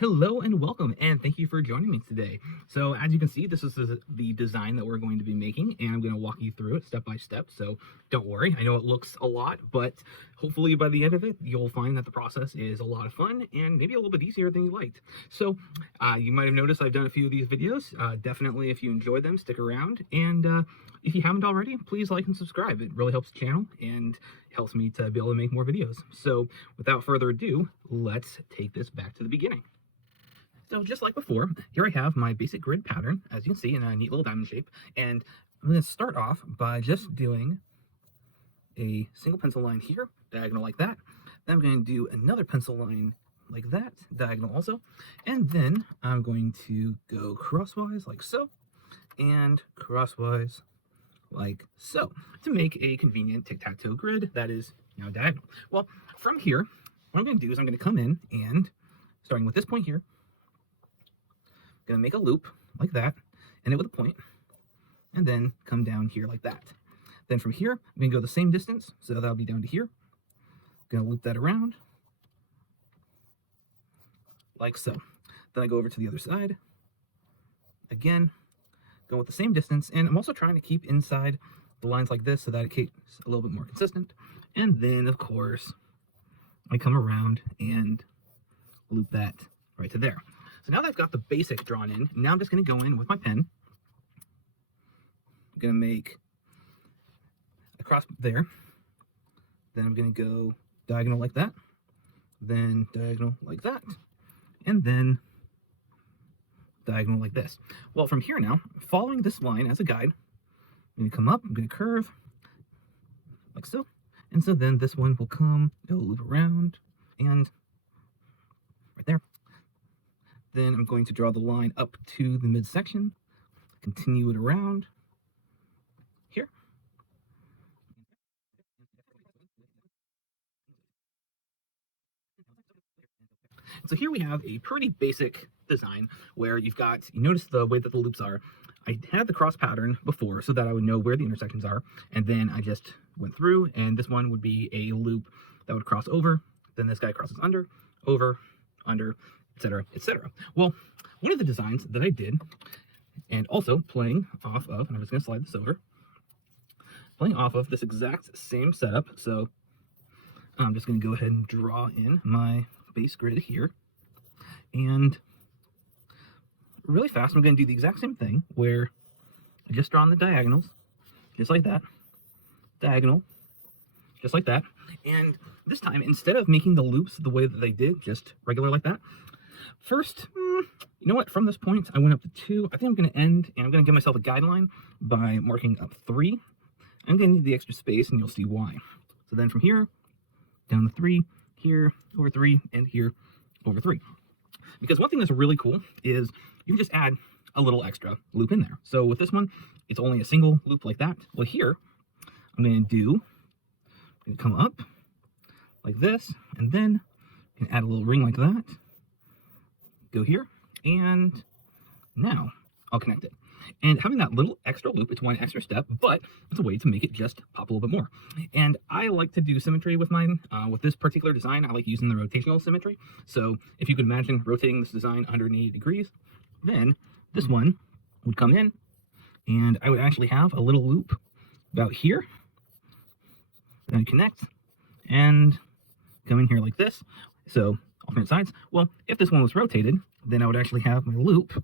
Hello and welcome, and thank you for joining me today. So as you can see, this is the design that we're going to be making, and I'm going to walk you through it step by step. So don't worry, I know it looks a lot, but hopefully by the end of it, you'll find that the process is a lot of fun and maybe a little bit easier than you liked. So you might have noticed I've done a few of these videos. Definitely, if you enjoyed them, stick around. And if you haven't already, please like and subscribe. It really helps the channel and helps me to be able to make more videos. So without further ado, let's take this back to the beginning. So just like before, here I have my basic grid pattern, as you can see, in a neat little diamond shape. And I'm going to start off by just doing a single pencil line here, diagonal like that. Then I'm going to do another pencil line like that, diagonal also. And then I'm going to go crosswise like so, and crosswise like so, to make a convenient tic-tac-toe grid that is now diagonal. Well, from here, what I'm going to do is I'm going to come in and, starting with this point here, going to make a loop like that, end it with a point, and then come down here like that. Then from here, I'm going to go the same distance, so that'll be down to here. Going to loop that around, like so. Then I go over to the other side, again, going with the same distance, and I'm also trying to keep inside the lines like this so that it keeps a little bit more consistent. And then, of course, I come around and loop that right to there. So now that I've got the basic drawn in, now I'm just going to go in with my pen. I'm going to make a cross there. Then I'm going to go diagonal like that. Then diagonal like that. And then diagonal like this. Well, from here now, following this line as a guide, I'm going to come up, I'm going to curve like so. And so then this one will come, it'll loop around, and right there. Then I'm going to draw the line up to the midsection, continue it around here. So here we have a pretty basic design where you notice the way that the loops are. I had the cross pattern before so that I would know where the intersections are, and then I just went through, and this one would be a loop that would cross over, then this guy crosses under, over, under, etc., etc. Well, one of the designs that I did, and also playing off of, and I'm just going to slide this over, playing off of this exact same setup. So I'm just going to go ahead and draw in my base grid here, and really fast I'm going to do the exact same thing where I just draw on the diagonals, just like that, diagonal, just like that. And this time, instead of making the loops the way that they did, just regular like that, first, you know what, from this point I went up to 2. I think I'm going to end, and I'm going to give myself a guideline by marking up 3. I'm going to need the extra space, and you'll see why. So then from here down to 3, here over 3, and here over 3. Because one thing that's really cool is you can just add a little extra loop in there. So with this one, it's only a single loop like that. Well, here I'm going to come up like this, and then you can add a little ring like that. Go here, and now I'll connect it. And having that little extra loop, it's one extra step, but it's a way to make it just pop a little bit more. And I like to do symmetry with mine. With this particular design, I like using the rotational symmetry. So if you could imagine rotating this design 180 degrees, then this one would come in, and I would actually have a little loop about here, then connect, and come in here like this. So alternate sides. Well, if this one was rotated, then I would actually have my loop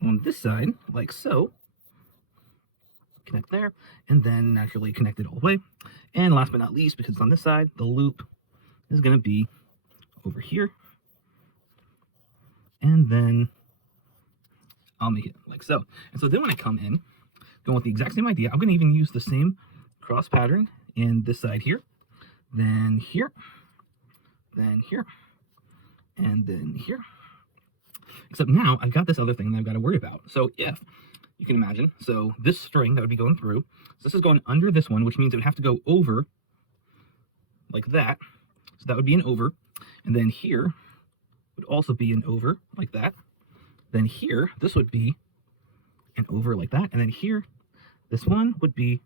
on this side, like so, connect there, and then naturally connect it all the way. And last but not least, because it's on this side, the loop is going to be over here, and then I'll make it like so. And so then when I come in, going with the exact same idea, I'm going to even use the same cross pattern in this side here, then here, then here, and then here. Except now I've got this other thing that I've got to worry about. So if you can imagine, so this string that would be going through, so this is going under this one, which means it would have to go over like that. So that would be an over. And then here would also be an over like that. Then here, this would be an over like that. And then here, this one would be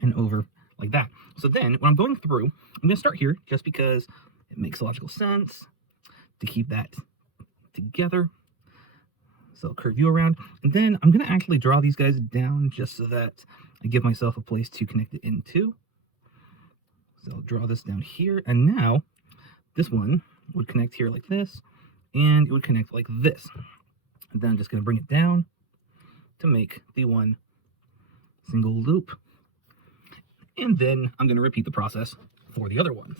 an over like that. So then when I'm going through, I'm going to start here just because it makes logical sense to keep that together. So I'll curve you around, and then I'm going to actually draw these guys down just so that I give myself a place to connect it into. So I'll draw this down here, and now this one would connect here like this, and it would connect like this. And then I'm just going to bring it down to make the one single loop. And then I'm going to repeat the process for the other ones.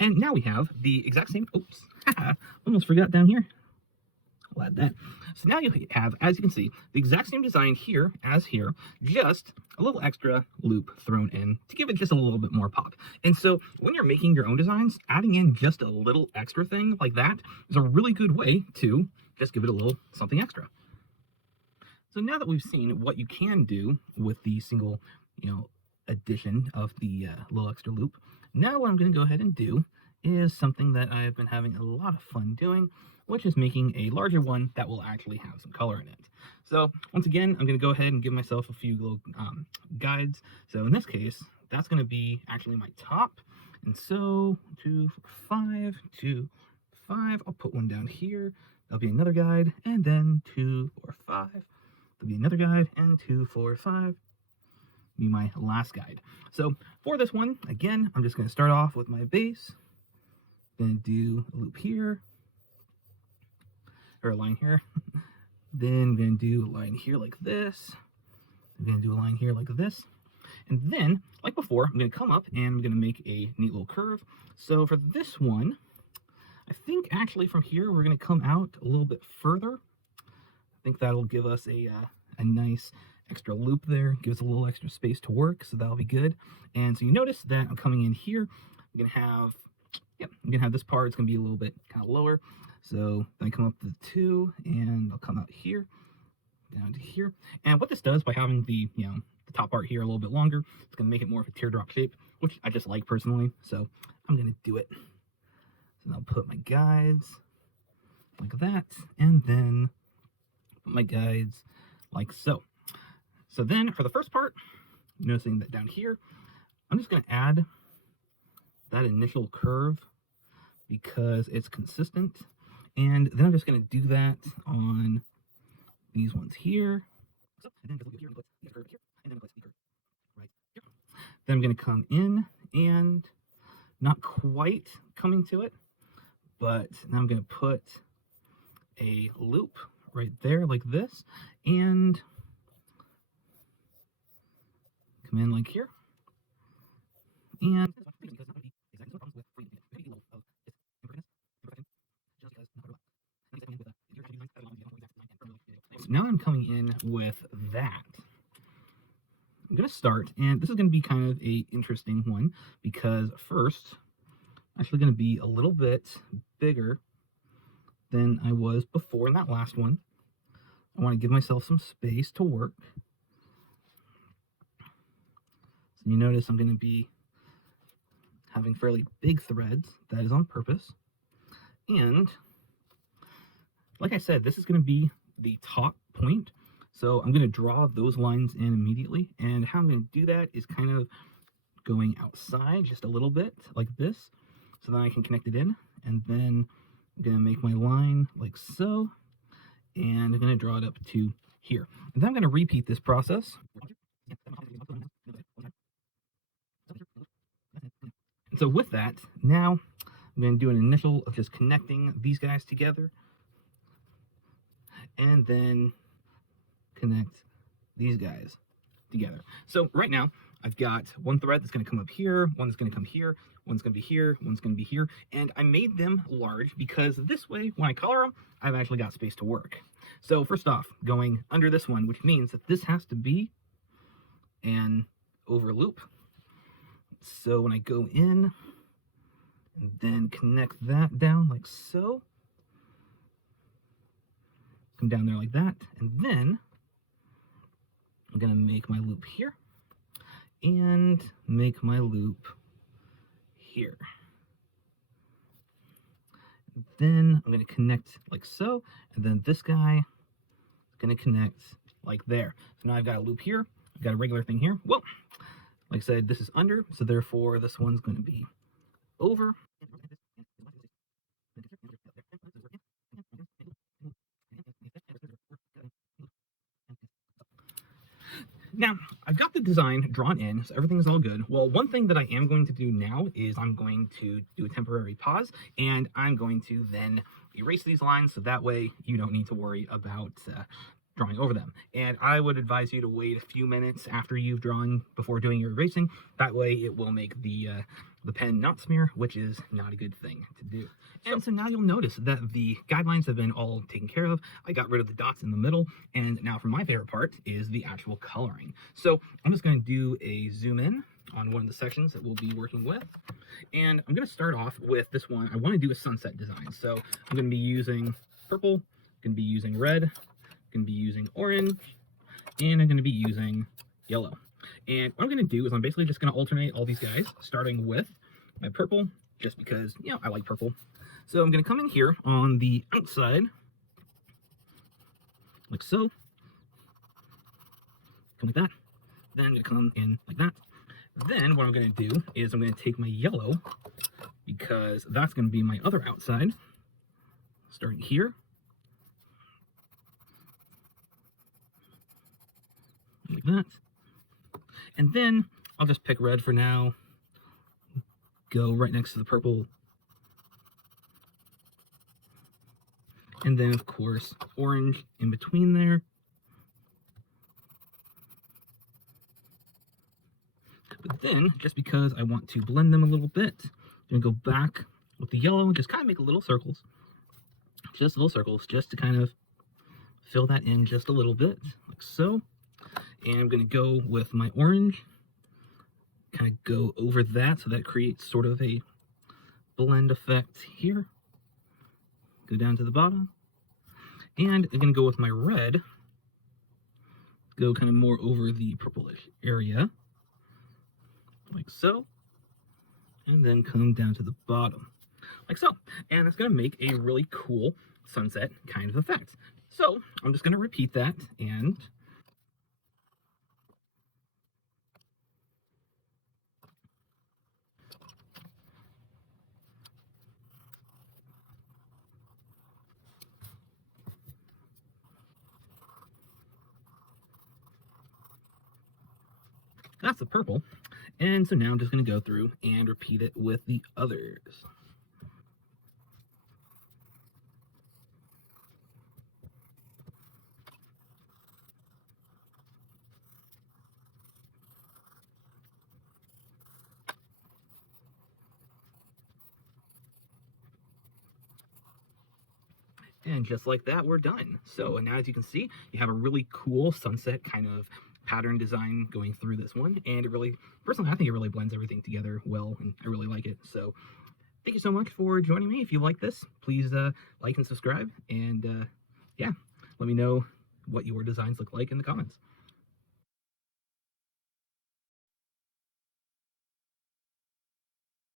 And now we have the exact same, oops, almost forgot down here. I'll add that. So now you have, as you can see, the exact same design here as here, just a little extra loop thrown in to give it just a little bit more pop. And so when you're making your own designs, adding in just a little extra thing like that is a really good way to just give it a little something extra. So now that we've seen what you can do with the single, addition of the little extra loop, now what I'm going to go ahead and do is something that I've been having a lot of fun doing, which is making a larger one that will actually have some color in it. So once again, I'm going to go ahead and give myself a few little guides. So in this case, that's going to be actually my top. And so 2, 5, 2, 5, I'll put one down here. There'll be another guide, and then 2, 4, 5. There'll be another guide, and 2, 4, 5. Be my last guide. So for this one, again, I'm just going to start off with my base. Then do a loop here, or a line here. Then I'm going to do a line here like this. I'm going to do a line here like this. And then, like before, I'm going to come up and I'm going to make a neat little curve. So for this one, I think actually from here we're going to come out a little bit further. I think that'll give us a nice extra loop there, gives a little extra space to work, so that'll be good. And so you notice that I'm coming in here. I'm going to have this part, it's going to be a little bit kind of lower. So then I come up to the 2, and I'll come out here, down to here. And what this does by having the, the top part here a little bit longer, it's going to make it more of a teardrop shape, which I just like personally. So I'm going to do it. So I'll put my guides like that, and then put my guides like so. So then for the first part, noticing that down here, I'm just going to add that initial curve because it's consistent. And then I'm just going to do that on these ones here. And then here, and put the curve here, and then put the curve right here. Then I'm going to come in and not quite coming to it, but now I'm going to put a loop right there like this, and come in like here. And so now I'm coming in with that. I'm going to start, and this is going to be kind of a interesting one because first, I'm actually going to be a little bit bigger than I was before in that last one. I want to give myself some space to work. So you notice I'm going to be having fairly big threads. That is on purpose. And like I said, this is going to be the top point. So I'm going to draw those lines in immediately. And how I'm going to do that is kind of going outside just a little bit like this. So then I can connect it in. And then I'm going to make my line like so. And I'm going to draw it up to here. And then I'm going to repeat this process. And so with that, now I'm going to do an initial of just connecting these guys together. And then connect these guys together. So right now, I've got one thread that's going to come up here, one that's going to come here, one's going to be here, one's going to be here. And I made them large because this way, when I color them, I've actually got space to work. So first off, going under this one, which means that this has to be an over loop. So when I go in and then connect that down like so, come down there like that, and then I'm going to make my loop here and make my loop here. Then I'm going to connect like so, and then this guy is going to connect like there. So now I've got a loop here, I've got a regular thing here. Well, like I said, this is under, so therefore this one's going to be over. Now, I've got the design drawn in, so everything's all good. Well, one thing that I am going to do now is I'm going to do a temporary pause, and I'm going to then erase these lines, so that way you don't need to worry about drawing over them. And I would advise you to wait a few minutes after you've drawn before doing your erasing. That way it will make the pen not smear, which is not a good thing to do. And so now you'll notice that the guidelines have been all taken care of. I got rid of the dots in the middle, and now for my favorite part is the actual coloring. So I'm just going to do a zoom in on one of the sections that we'll be working with. And I'm going to start off with this one. I want to do a sunset design. So I'm going to be using purple, going to be using red, going to be using orange, and I'm going to be using yellow. And what I'm going to do is I'm basically just going to alternate all these guys, starting with my purple, just because, you know, I like purple. So I'm going to come in here on the outside, like so. Come like that. Then I'm going to come in like that. Then what I'm going to do is I'm going to take my yellow, because that's going to be my other outside, starting here. Like that. And then I'll just pick red for now, go right next to the purple, and then of course orange in between there. But then, just because I want to blend them a little bit, I'm going to go back with the yellow and just kind of make little circles, just little circles, just to kind of fill that in just a little bit, like so. And I'm going to go with my orange, kind of go over that, so that creates sort of a blend effect here. Go down to the bottom. And I'm going to go with my red, go kind of more over the purplish area, like so. And then come down to the bottom, like so. And it's going to make a really cool sunset kind of effect. So I'm just going to repeat that, and that's the purple. And so now I'm just going to go through and repeat it with the others. And just like that, we're done. So, and now as you can see, you have a really cool sunset kind of pattern design going through this one. And it really, personally, I think it really blends everything together well, and I really like it. So thank you so much for joining me. If you like this, please like and subscribe. And yeah, let me know what your designs look like in the comments.